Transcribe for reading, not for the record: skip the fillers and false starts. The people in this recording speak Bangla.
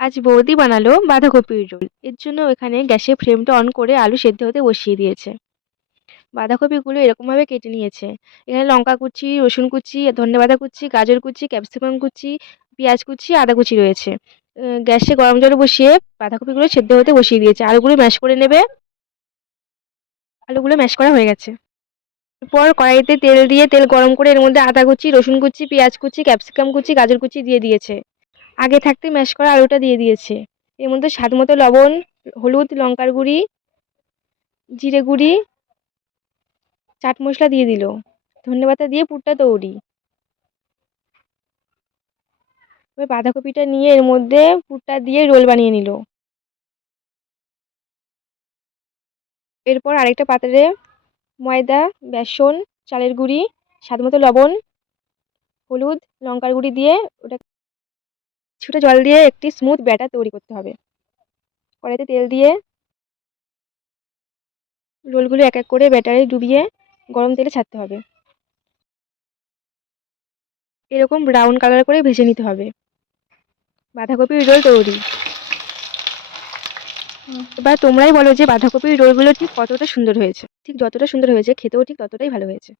আজ বৌদি বানালো বাঁধাকপির রোল। এর জন্য এখানে গ্যাসের ফ্লেমটা অন করে আলু সেদ্ধ হতে বসিয়ে দিয়েছে। বাঁধাকপিগুলো এরকমভাবে কেটে নিয়েছে। এখানে লঙ্কা কুচি, রসুন কুচি, ধনেপাতা কুচি, গাজর কুচি, ক্যাপসিকাম কুচি, পেঁয়াজ কুচি, আদা কুচি রয়েছে। গ্যাসে গরম জল বসিয়ে বাঁধাকপিগুলো সেদ্ধ হতে বসিয়ে দিয়েছে। আলুগুলো ম্যাশ করে নেবে। আলুগুলো ম্যাশ করা হয়ে গেছে। এরপর কড়াইতে তেল দিয়ে তেল গরম করে এর মধ্যে আদা কুচি, রসুন কুচি, পেঁয়াজ কুচি, ক্যাপসিকাম কুচি, গাজর কুচি দিয়ে দিয়েছে। আগে থাকতে ম্যাশ করা আলুটা দিয়ে দিয়েছে। এর মধ্যে স্বাদ মতো লবণ, হলুদ, লঙ্কার গুঁড়ি, জিরে গুঁড়ি, চাট মশলা দিয়ে দিল। ধনেপাতা দিয়ে পুরটা তৈরি। এবার বাঁধাকপিটা নিয়ে এর মধ্যে পুরটা দিয়ে রোল বানিয়ে নিল। এরপর আরেকটা পাত্রে ময়দা, বেসন, চালের গুঁড়ি, স্বাদ মতো লবণ, হলুদ, লঙ্কার গুঁড়ি দিয়ে ওটা কিছুটা জল দিয়ে একটি স্মুথ ব্যাটার তৈরি করতে হবে। কড়াইতে তেল দিয়ে রোলগুলো এক এক করে ব্যাটারে ডুবিয়ে গরম তেলে ছাড়তে হবে। এরকম ব্রাউন কালার করে ভেজে নিতে হবে। বাঁধাকপির রোল তৈরি। এবার তোমরাই বলো যে বাঁধাকপির রোলগুলো ঠিক কতটা সুন্দর হয়েছে। ঠিক যতটা সুন্দর হয়েছে খেতেও ঠিক ততটাই ভালো হয়েছে।